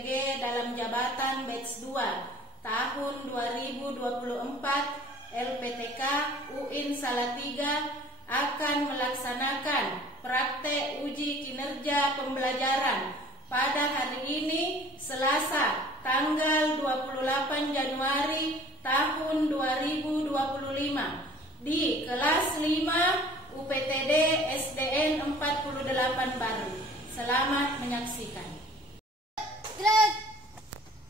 PG dalam jabatan batch 2 tahun 2024 LPTK UIN Salatiga akan melaksanakan praktek uji kinerja pembelajaran pada hari ini Selasa tanggal 28 Januari tahun 2025 di kelas 5 UPTD SDN 48 Baru. Selamat menyaksikan. Gerak,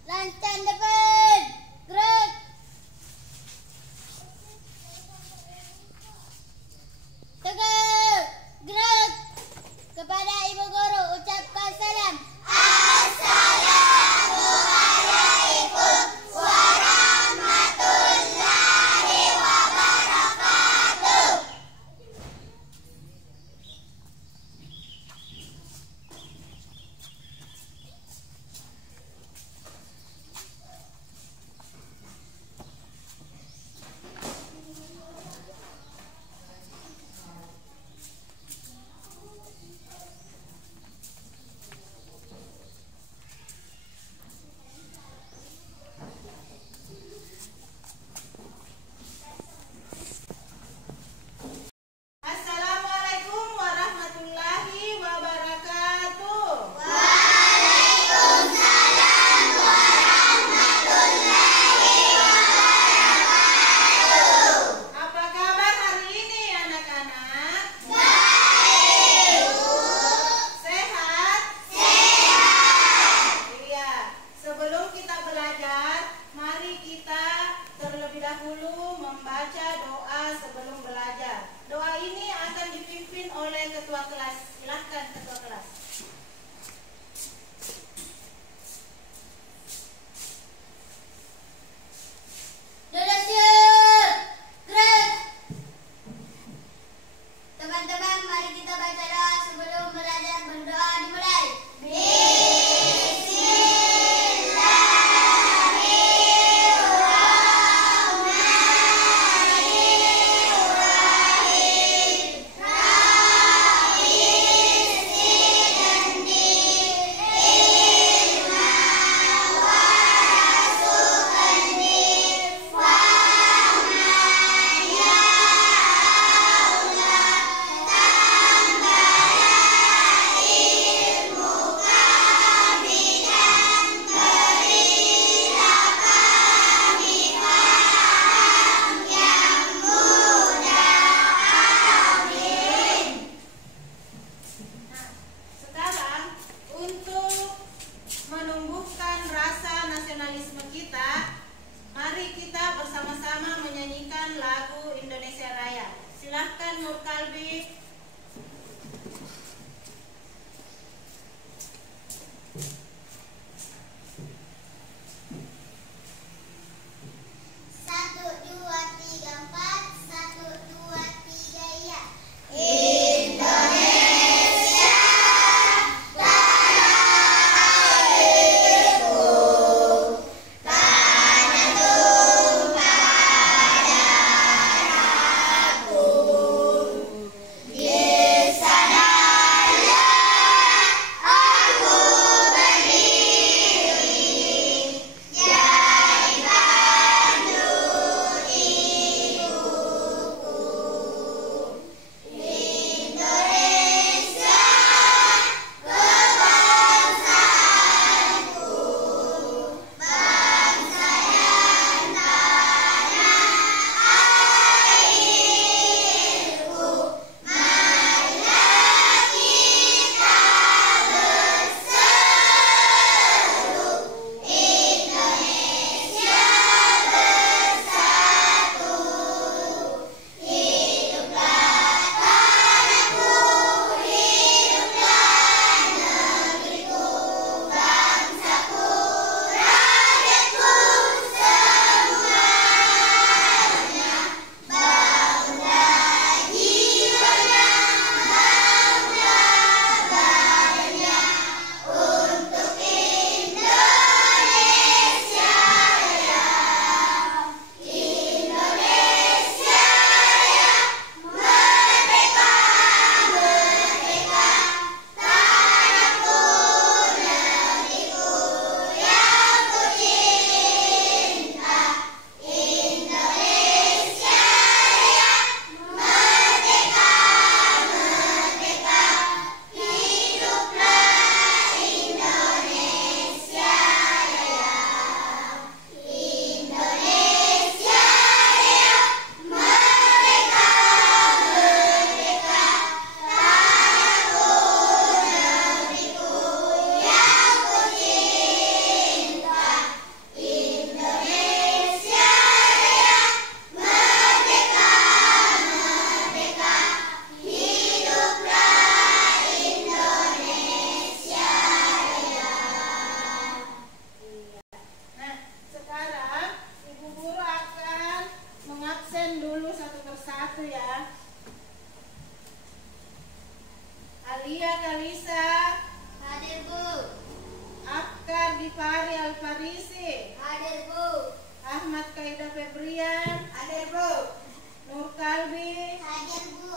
lancar depan, gerak. Tegak, gerak. Kepada Ibu Guru ucapkan salam. Assalamualaikum warahmatullahi wabarakatuh. Gifari Alfarisi. Hadir, Bu. Ahmad Kaida Febrian. Hadir, Bu. Nur Kalbi. Hadir, Bu.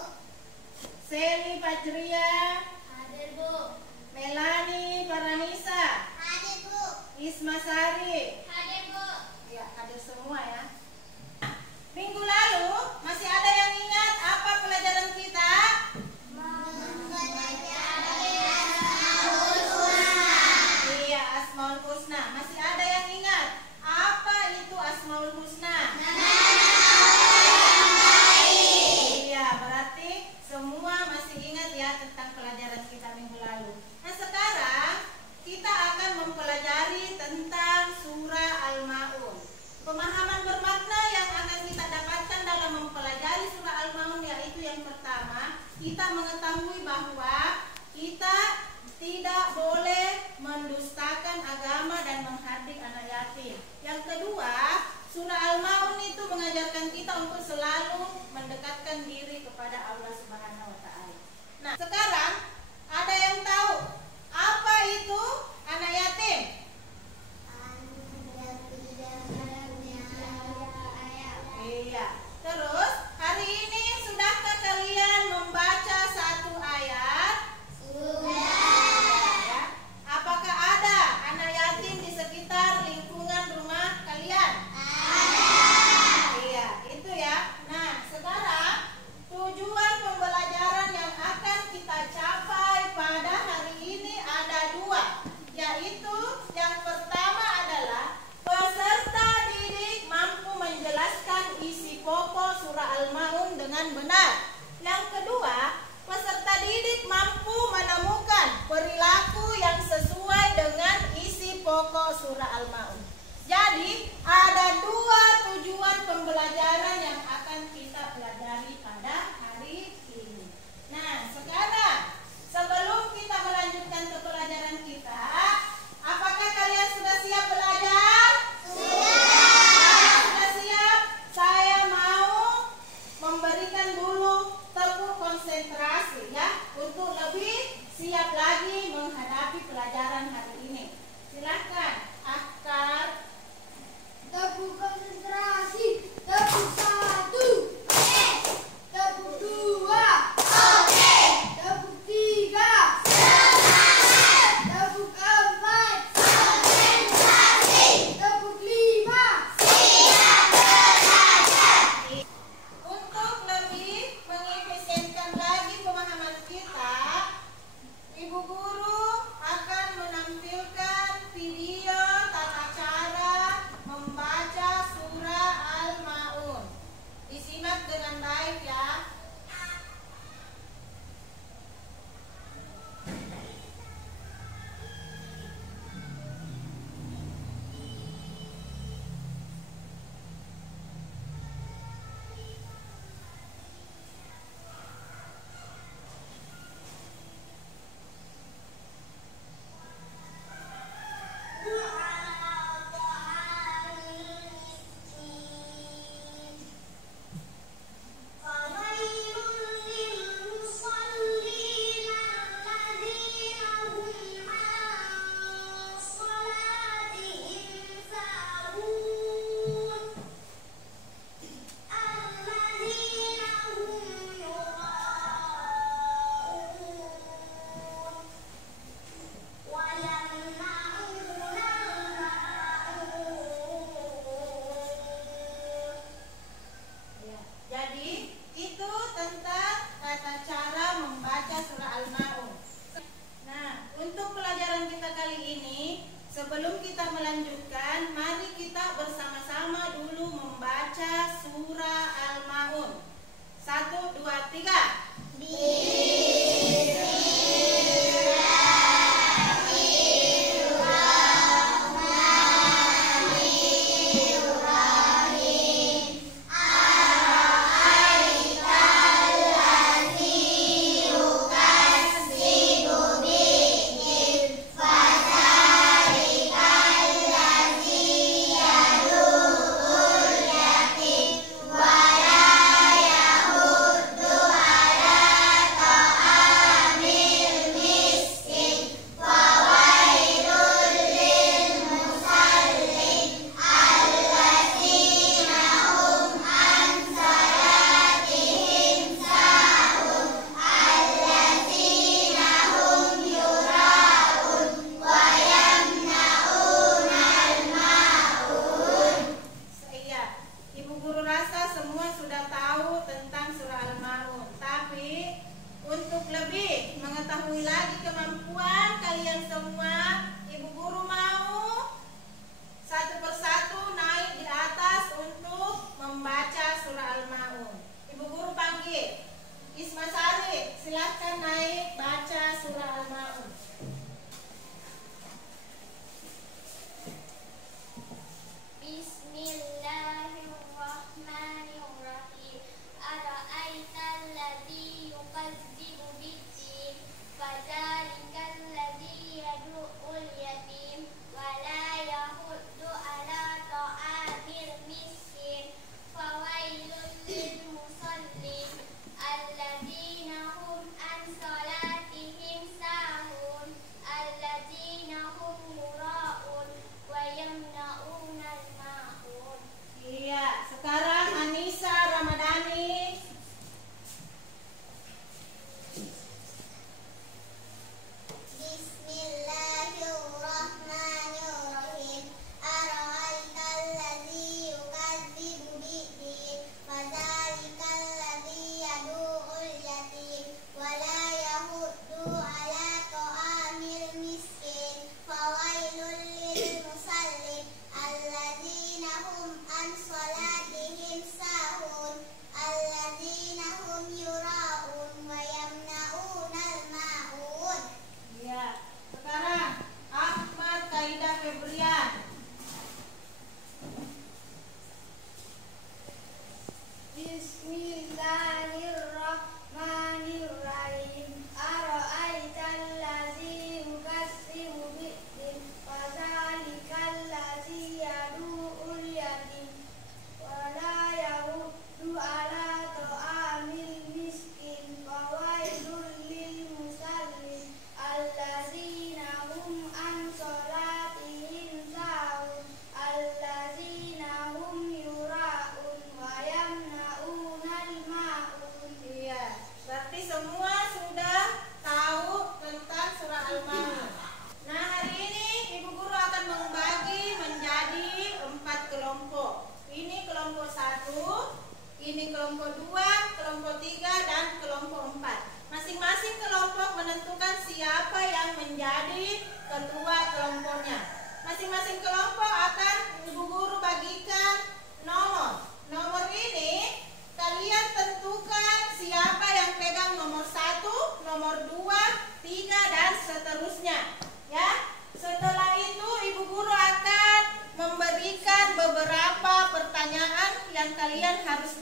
Seli Fajria. Hadir, Bu. Melani Paranisa. Hadir, Bu. Isma Sari. Hadir, Bu. Ya, hadir semua ya. Minggu lalu masih ada yang ingat apa pelajaran kita? Iya, Asmaul Husna. Masih ada yang ingat apa itu Asmaul Husna? Iya, berarti semua masih ingat ya tentang pelajaran kita minggu lalu. Nah, sekarang kita akan mempelajari tentang surah Al-Maun. Pemahaman bermakna yang akan kita dapatkan dalam mempelajari surah Al-Maun yaitu yang pertama, kita mengetahui bahwa kita tidak boleh mendustakan agama dan menghardik anak yatim. Yang kedua, surah Al-Maun itu mengajarkan kita untuk selalu mendekatkan diri kepada Allah Subhanahu wa taala. Nah, sekarang ada yang tahu apa itu anak yatim? Iya. Terus hari ini sudahkah kalian membaca satu ayat? Ya. Apakah ada anak yatim di sekitar lingkungan rumah kalian? Iya, itu ya. Nah, sekarang tujuan pembelajaran yang akan kita capai pada hari ini ada dua, yaitu yang pertama adalah peserta didik mampu menjelaskan isi pokok surah Al-Maun dengan benar. Yang kedua, peserta didik mampu menemukan perilaku yang sesuai dengan isi pokok surah Al-Maun. Jadi, ada dua tujuan pembelajaran yang akan kita pelajari pada hari ini. Nah, sekarang sebelum kita melanjutkan ke pelajaran kita, apakah kalian sudah siap belajar? Sudah siap? Saya mau memberikan dulu tepuk konsentrasi ya, untuk lebih siap lagi menghadapi pelajaran hari ini. Silahkan, Akar. Tepuk konsentrasi. Tepuk 1. Oke. Tepuk 2. Oke. Tepuk 3. Semangat. Tepuk 4. Konsentrasi. Tepuk 5. Siap belajar. Untuk lebih mengefisienkan lagi pemahaman kita, Ibu Guru akan menampilkan video tata cara membaca surah Al-Maun. Disimak dengan baik ya. Ya, jadi itu tentang tata cara membaca surah Al-Maun. Nah, untuk pelajaran kita kali ini, sebelum kita melanjutkan, mari kita bersama-sama dulu membaca surah Al-Maun. 1, 2, 3. Wala yahuddu ala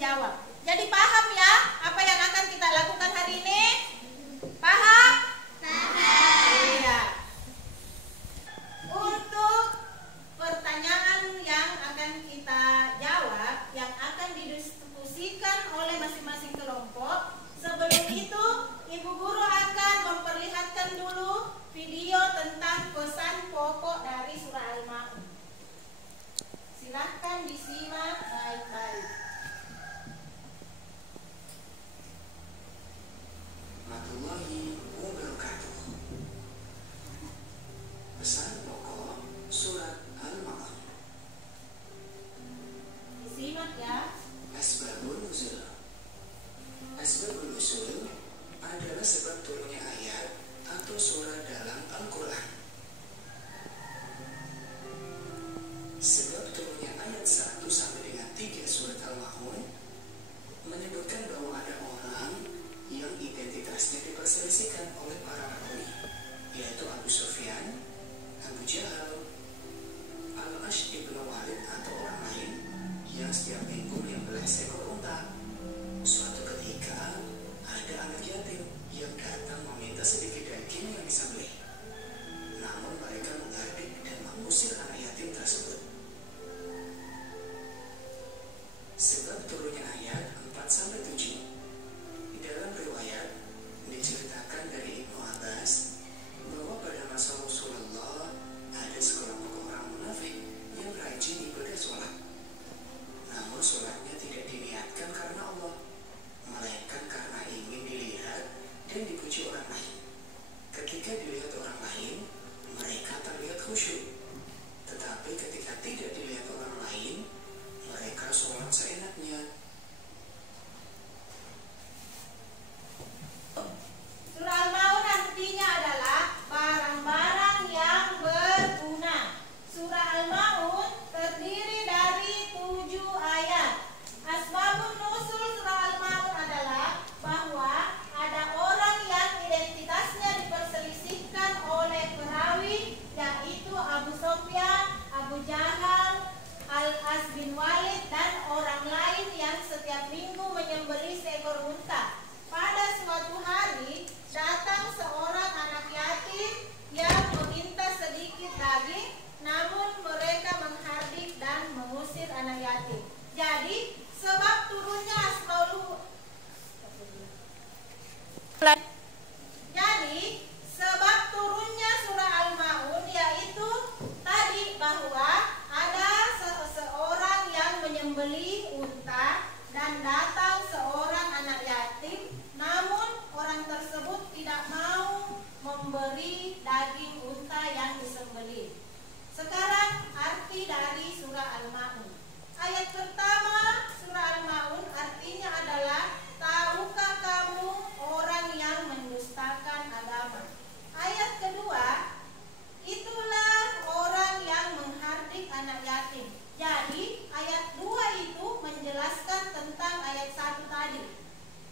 menjawab. Jadi paham ya apa yang akan kita lakukan hari ini? Paham? Paham. Iya. Untuk pertanyaan yang akan kita jawab, yang akan didiskusikan oleh masing-masing kelompok, sebelum itu Ibu Guru akan memperlihatkan dulu video tentang pesan pokok dari surah Al-Ma'un. Silahkan disimak baik-baik. Warahmatullahi wabarakatuh. Pesan pokok surat Al-Ma'un. Disimak ya. Asbabun nuzul. Asbabun nuzul adalah sebab turunnya ayat atau surah dalam Al-Quran. Sebab turunnya ayat 1 sampai dengan 3 surat Al-Ma'un menyebutkan bahwa ada orang yang identitasnya diperselisihkan oleh para rawi, yaitu Abu Sufyan, Abu Jahal, Al-Ash ibn Walid atau orang lain yang setiap minggu menyembelih seekor unta. Suatu ketika ada anak yatim yang datang meminta sedikit daging yang disembelih. Namun mereka menghardik dan mengusir anak yatim tersebut. Sebab turunnya ayat 4-7. Di dalam riwayat diceritakan dari Ibnu Abbas bahwa pada masa Rasulullah ada sekelompok orang munafik yang rajin ibadah sholat. Namun sholatnya tidak diniatkan karena Allah, melainkan karena ingin dilihat dan dipuji orang lain. Ketika dilihat orang lain, mereka terlihat khusyuk. Tetapi ketika tidak dilihat orang lain, mereka sholat seenaknya. Surah Al-Ma'un artinya adalah barang-barang yang berguna. Surah Al-Ma'un terdiri dari 7 ayat. Asbabun nuzul surah Al-Ma'un adalah bahwa ada orang yang identitasnya diperselisihkan oleh perawi, yaitu Abu Sufyan, Abu Jahal, Al-As bin Walid, dan orang lain yang setiap minggu menyembelih seekor unta. Pada suatu hari datang seorang anak yatim yang meminta sedikit daging, namun mereka menghardik dan mengusir anak yatim. Jadi sebab turunnya surah Al-Ma'un yaitu tadi bahwa ada seseorang yang menyembelih unta dan datang seorang anak yatim, namun orang tersebut tidak mau memberi daging unta yang disembelih. Sekarang arti dari surah Al-Ma'un. Ayat pertama surah Al-Ma'un artinya adalah tahukah kamu orang yang mendustakan agama. Ayat kedua, itulah orang yang menghardik anak yatim. Jadi ayat 2 itu menjelaskan tentang ayat 1 tadi.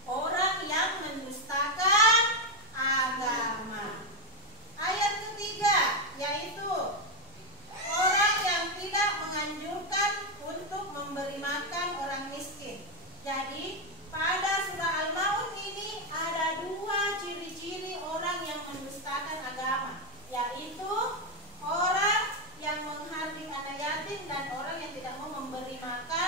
Orang yang mendustakan agama. Ayat ketiga yaitu orang yang tidak menganjurkan untuk memberi makan orang miskin. Jadi pada surah Al-Ma'un ini ada 2 ciri-ciri orang yang mendustakan agama, yaitu orang yang menghardik anak yatim dan orang yang tidak mau memberi makan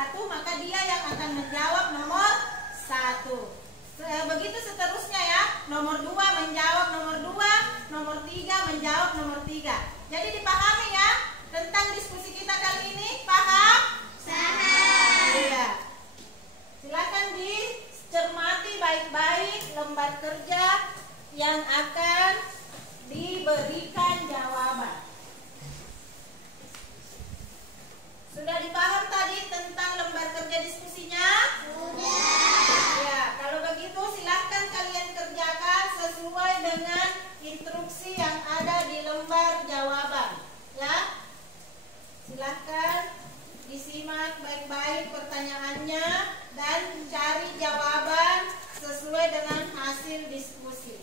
1, maka dia yang akan menjawab nomor 1. Begitu seterusnya ya. Nomor 2 menjawab nomor 2, nomor 3 menjawab nomor 3. Jadi dipahami ya tentang diskusi kita kali ini. Paham? Paham. Iya. Silakan dicermati baik-baik lembar kerja yang akan diberikan jawaban. Sudah dipaham tadi tentang lembar kerja diskusinya? Sudah. Ya, kalau begitu silahkan kalian kerjakan sesuai dengan instruksi yang ada di lembar jawaban. Ya, silahkan disimak baik-baik pertanyaannya dan cari jawaban sesuai dengan hasil diskusi.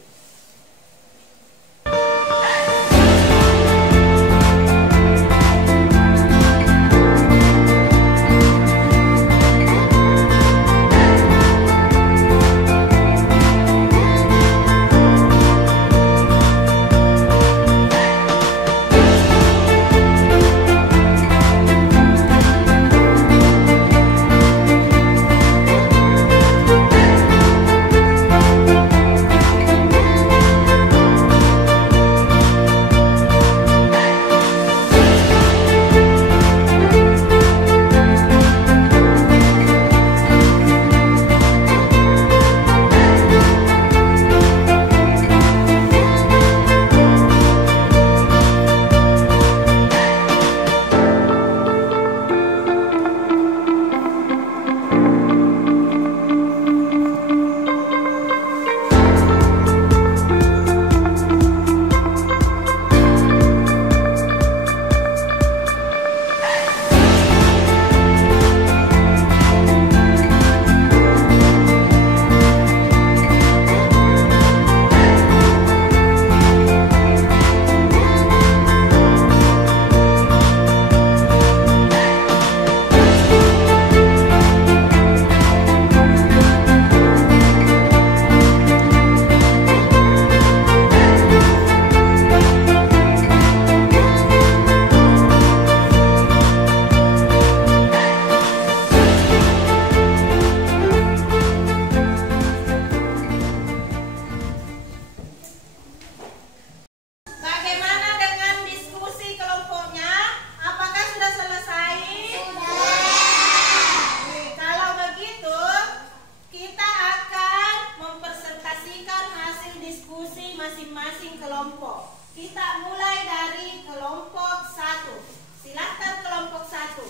Masing-masing kelompok. Kita mulai dari kelompok 1. Silakan kelompok 1.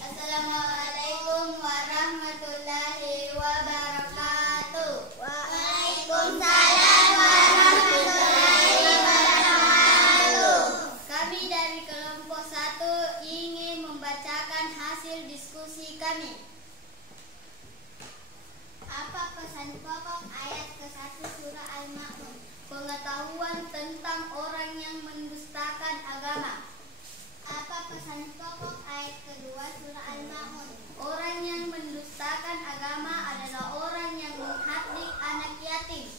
Assalamualaikum warahmatullahi wabarakatuh. Waalaikumsalam warahmatullahi wabarakatuh. Kami dari kelompok 1 ingin membacakan hasil diskusi kami. Apa pesan pokok ayat ke-1 surah Al-Ma'un? Pengetahuan tentang orang yang mendustakan agama. Apa pesan pokok ayat kedua surah Al-Ma'un? Orang yang mendustakan agama adalah orang yang menghardik anak yatim.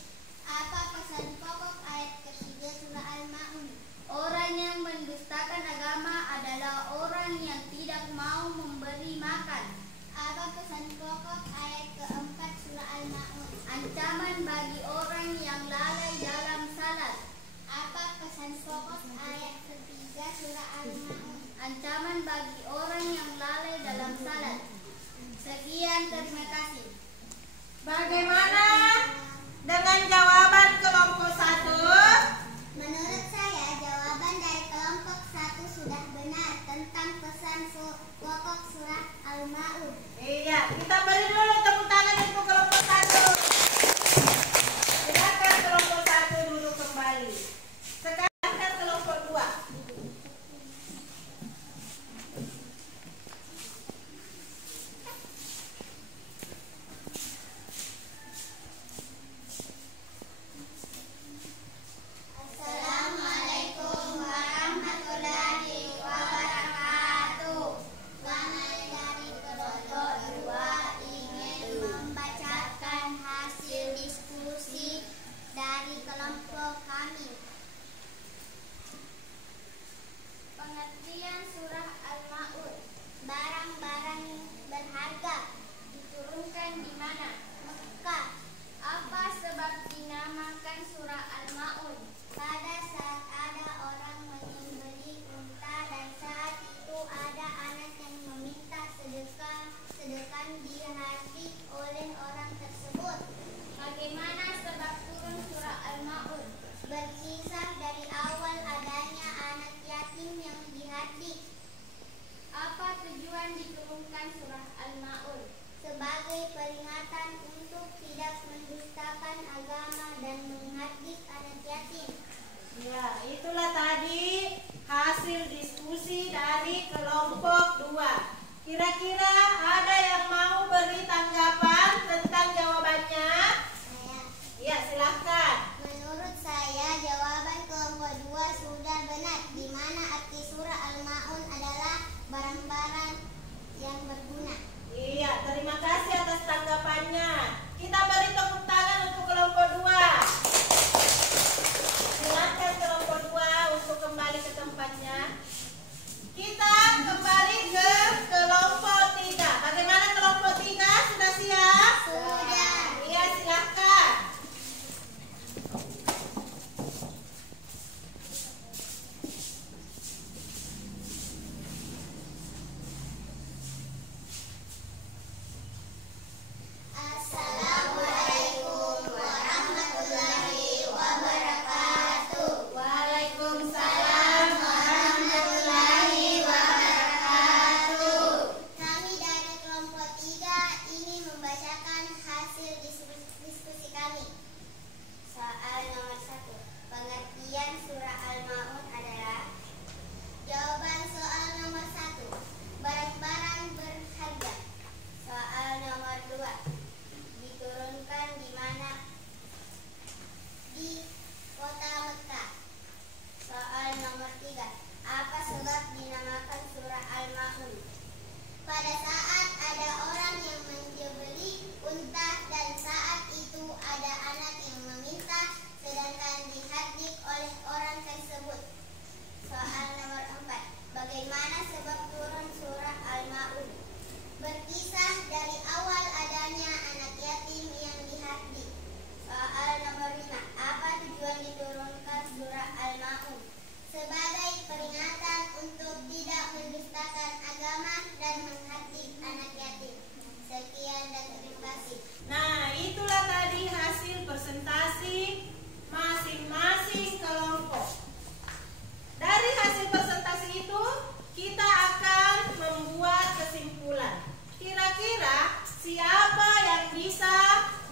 Apa pesan pokok ayat ketiga surah Al-Ma'un? Orang yang mendustakan agama adalah orang yang tidak mau memberi makan. Apa pesan pokok ayat keempat surah Al-Ma'un? Ancaman bagi orang yang lalai dalam salat. Apa pesan pokok ayat ketiga surah Al-Ma'un? Ancaman bagi orang yang lalai dalam salat. Sekian, terima kasih. Bagaimana dengan jawaban kelompok 1? Menurut saya jawaban dari kelompok 1 sudah benar tentang pesan pokok surah Al-Ma'un. Iya, kita beri dulu tepuk tangan untuk kelompok 1. Silakan kelompok 1 duduk kembali. Sekarang kelompok 2. Assalamualaikum warahmatullahi wabarakatuh. Kami dari kelompok 2 ingin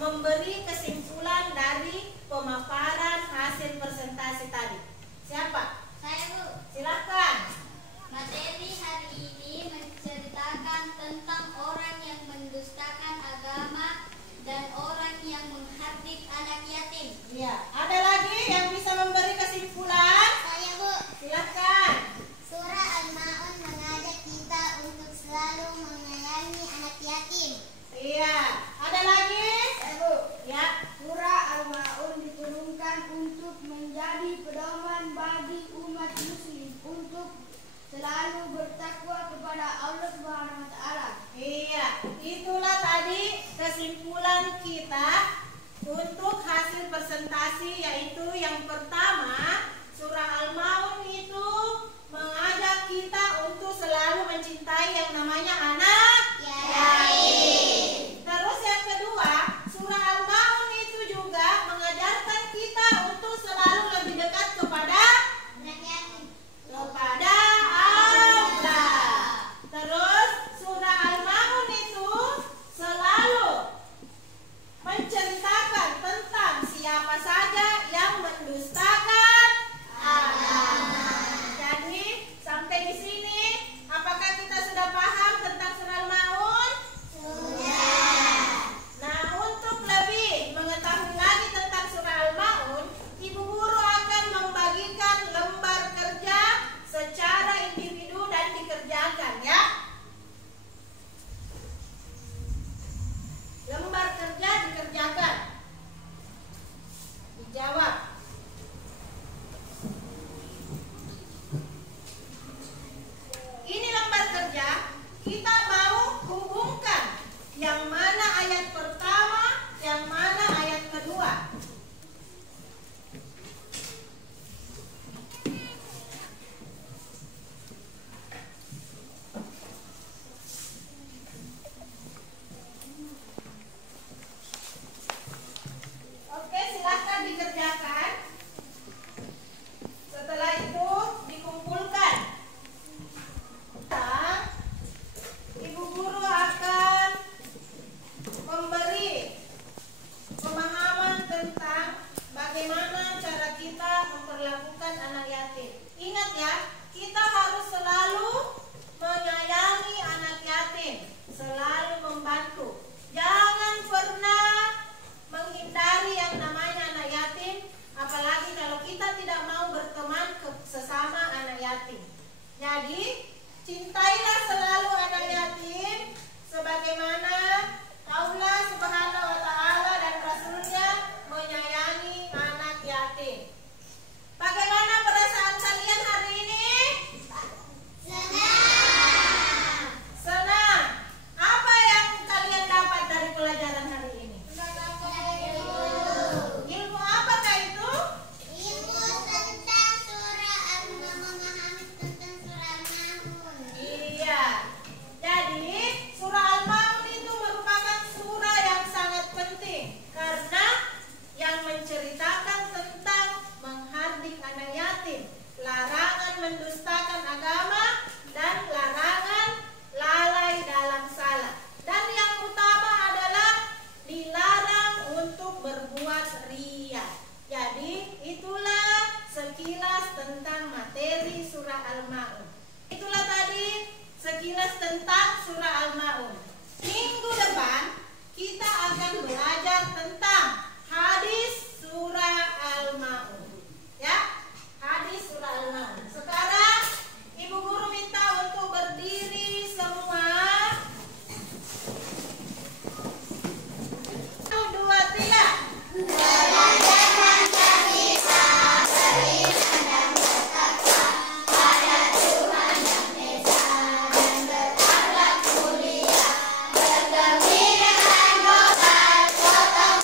memberi kesimpulan dari pemaparan hasil presentasi tadi. Siapa? Saya, Bu. Silakan. Materi hari ini menceritakan tentang orang yang mendustakan agama dan orang yang menghardik anak yatim. Ya, ada lagi yang bisa memberi kesimpulan? Saya, Bu. Silakan. Surah Al-Ma'un mengajak kita untuk selalu menyayangi anak yatim. Iya, ada lagi? Bu, Ya. Surah Al-Ma'un diturunkan untuk menjadi pedoman bagi umat muslim untuk selalu bertakwa kepada Allah Subhanahu wa taala. Iya, itulah tadi kesimpulan kita untuk hasil presentasi, yaitu yang pertama, surah Al-Ma'un itu mengajak kita untuk selalu mencintai yang namanya anak yatim. Terus yang kedua, surah Al-Ma'un itu juga mengajarkan kita untuk selalu lebih dekat kepada Anak yatim. Allah. Terus surah Al-Ma'un itu selalu menceritakan tentang siapa saja yang mendustakan agama. Jadi sampai di sini, apakah kita sudah paham tentang surah Al-Ma'un? Sudah. Nah, untuk lebih mengetahui lagi tentang surah Al-Ma'un, Ibu Guru akan membagikan lembar kerja secara individu dan dikerjakan, ya. Lembar kerja dikerjakan. Dijawab. Ini lembar kerja, kita mau hubungkan yang mana ayat pertama, yang mana ayat kedua. Oke, silahkan dikerjakan. Setelah itu dikumpulkan. Ibu Guru akan memberi pemahaman tentang bagaimana cara kita memperlakukan anak yatim. Ingat ya, kita harus selalu menyayangi anak yatim, selalu membantu. Jangan pernah menghindari yang namanya anak yatim, apalagi kalau kita tidak mau berteman sesama anak yatim. Jadi, cintailah selalu anak yatim sebagaimana Allah Subhanahu wa taala dan Rasulnya menyayangi anak yatim. Bagaimana perasaan kalian hari ini? Senang. Senang. Apa yang kalian dapat dari pelajaran hari ini? Ilmu apakah itu? Ilmu tentang surah memahami tentang surah Al-Ma'un. Iya. Jadi surah Al-Ma'un itu merupakan surah yang sangat penting karena yang menceritakan tentang menghardik anak yatim, larangan mendustakan agama, dan larangan lalai dalam salah. Dan yang utama adalah dilarang untuk berbuat riya. Jadi itulah sekilas tentang materi surah Al-Ma'un. Itulah tadi sekilas tentang surah Al-Ma'un. Minggu depan kita akan belajar tentang hadis surah Al-Ma'un. Ya, hadis surah Al-Ma'un. Sekarang Ibu Guru minta untuk berdiri semua. 1, 2, 3. Bergembira dengan global, potong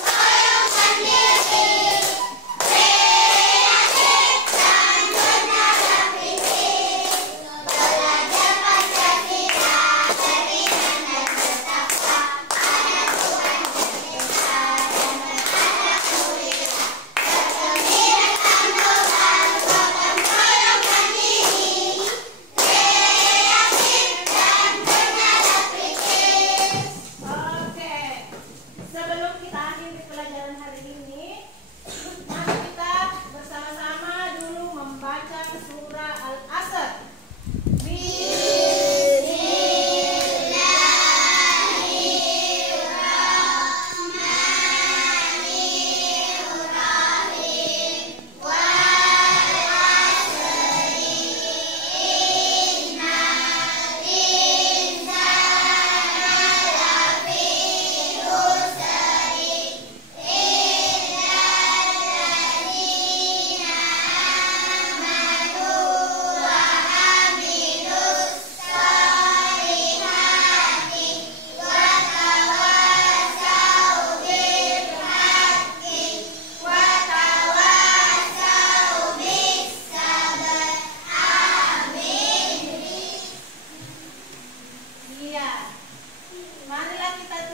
Marilah kita